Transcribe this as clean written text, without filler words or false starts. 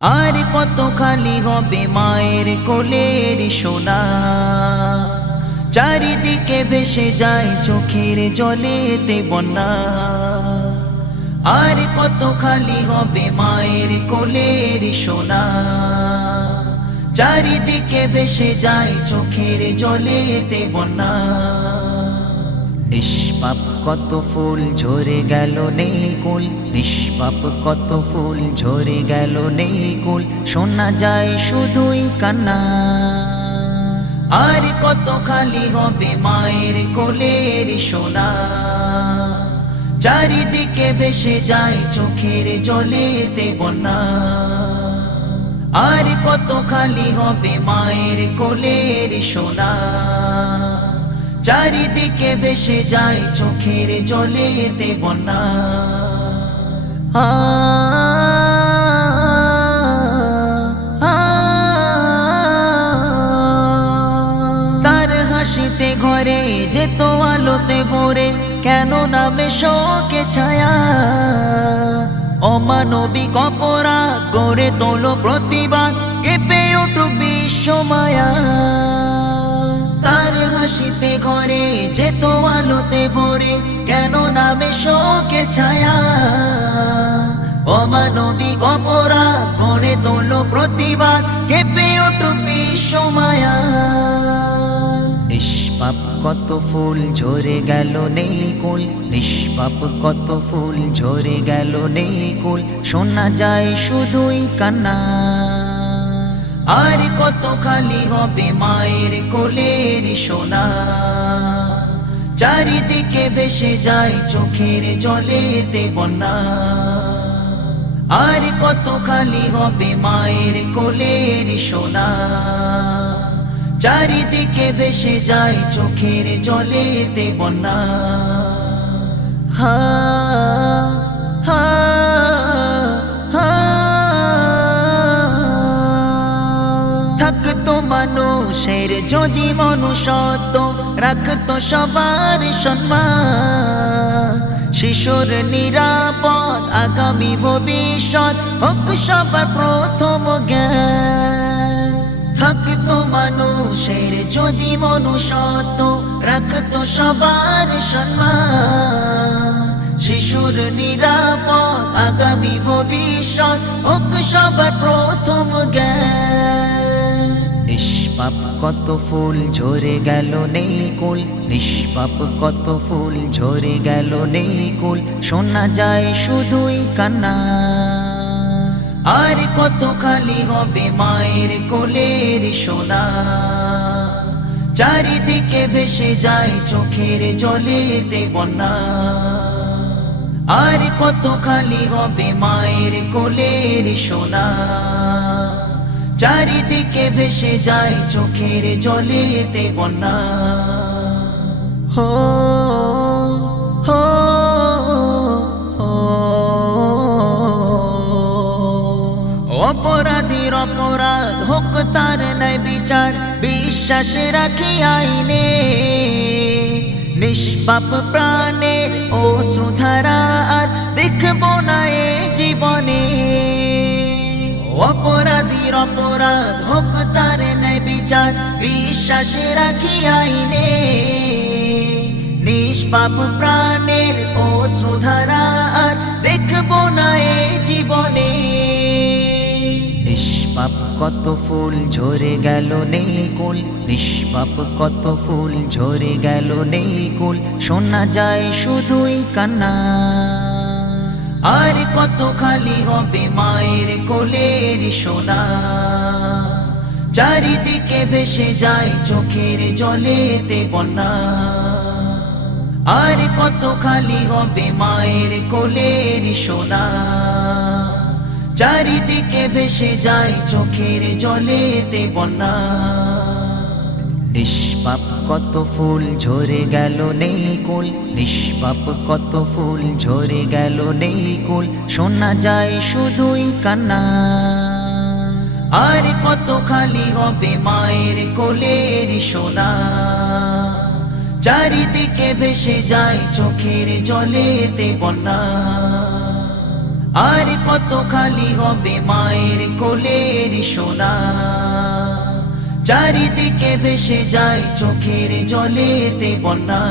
আর কত খালি হবে মায়ের কোলের সোনা, চারিদিকে ভেসে যায় চোখের জলেতে বন্যা। আর কত খালি হবে মায়ের কোলের সোনা, চারিদিকে ভেসে যায় চোখের জলেতে বন্যা। নিষ্পাপ কত ফুল ঝরে গেল নেই কুল, নিষ্পাপ কত ফুল ঝরে গেল নেই কুল, শোনা যায় শুধুই কান্না। আর কত খালি হবে মায়ের কোলের সোনা, চারিদিকে ভেসে যায় চোখের জলেতে বন্যা। আর কত খালি হবে মায়ের কোলের সোনা, চারিদিকে ভেসে যায় চোখের জলেতে বন্যা। তার হাসিতে ঘরে যেত আলোতে ভরে, কেন নামে শোকে ছায়া। অমানবিক অপরাধ গড়ে তোলো প্রতিবাদ, কেঁপে উঠুক বিশ্ব মায়া। তার হাসিতে ঘরে যেত আলোতে ভরে, কেন নামে শোকে ছায়া। অমানবিক অপরাধ গড়ে তোলো প্রতিবাদ, কেঁপে উঠুক বিশ্ব মায়া। নিষ্পাপ কত ফুল ঝরে গেল নেই কুল, নিষ্পাপ কত ফুল ঝরে গেল নেই কুল, শোনা যায় শুধুই কান্না। আর কত খালি হবে মায়ের কোলের সোনা, চারিদিকে ভেসে যায় চোখের জলেতে বন্যা। আর কত খালি হবে মায়ের কোলের সোনা, চারিদিকে ভেসে যায় চোখের জলেতে বন্যা। হা হা থাকতো মানুষের যদি মনুষ্যত্ব, রাখতো সবার সম্মান। শিশুর নিরাপদ আগামী ভবিষ্যৎ হোক সবার প্রথম জ্ঞান। থাকতো মানুষের যদি মনুষ্যত্ব, রাখতো সবার সম্মান। শিশুর নিরাপদ আগামী ভবিষ্যৎ হোক সবার প্রথম জ্ঞান। নিষ্পাপ কত ফুল ঝরে গেল নেই কুল, নিষ্পাপ কত ফুল ঝরে গেল নেই কুল, শোনা যায় শুধুই কান্না। আর কত খালি হবে মায়ের কোলের সোনা, চারিদিকে ভেসে যায় চোখের জলেতে বন্যা। আর কত খালি হবে মায়ের কোলের সোনা, চারিদিকে ভেসে যায় চোখের জলেতে বন্যা। হো হো অপরাধীর অপরাধ হোক তার ন্যায় বিচার, বিশ্বাস রাখি আইনে। নিষ্পাপ প্রাণের অশ্রুধারা আর দেখব না এ জীবনে। অপরাধীর অপরাধ হোক তার ন্যায় বিচার, বিশ্বাস রাখি আইনে। নিষ্পাপ প্রাণের অশ্রুধারা আর দেখব না এ জীবনে। নিষ্পাপ কত ফুল ঝরে গেল নেই কুল, নিষ্পাপ কত ফুল ঝরে গেল নেই কুল, শোনা যায় শুধুই কান্না। আর কত খালি হবে মায়ের কোলের সোনা, চারিদিকে ভেসে যায় চোখের জলেতে বন্যা। আর কত খালি হবে মায়ের কোলের সোনা, চারিদিকে ভেসে যায় চোখের জলেতে বন্যা। নিষ্পাপ কত ফুল ঝরে গেল নেই কুল, নিষ্পাপ কত ফুল ঝরে গেল নেই কুল, শোনা যায় শুধুই কান্না। আর কত খালি হবে মায়ের কোলের সোনা, চারিদিকে ভেসে যায় চোখের জলেতে বন্যা। আর কত খালি হবে মায়ের কোলের সোনা, চারিদিকে ভেসে যায় চোখের জলেতে বন্যা।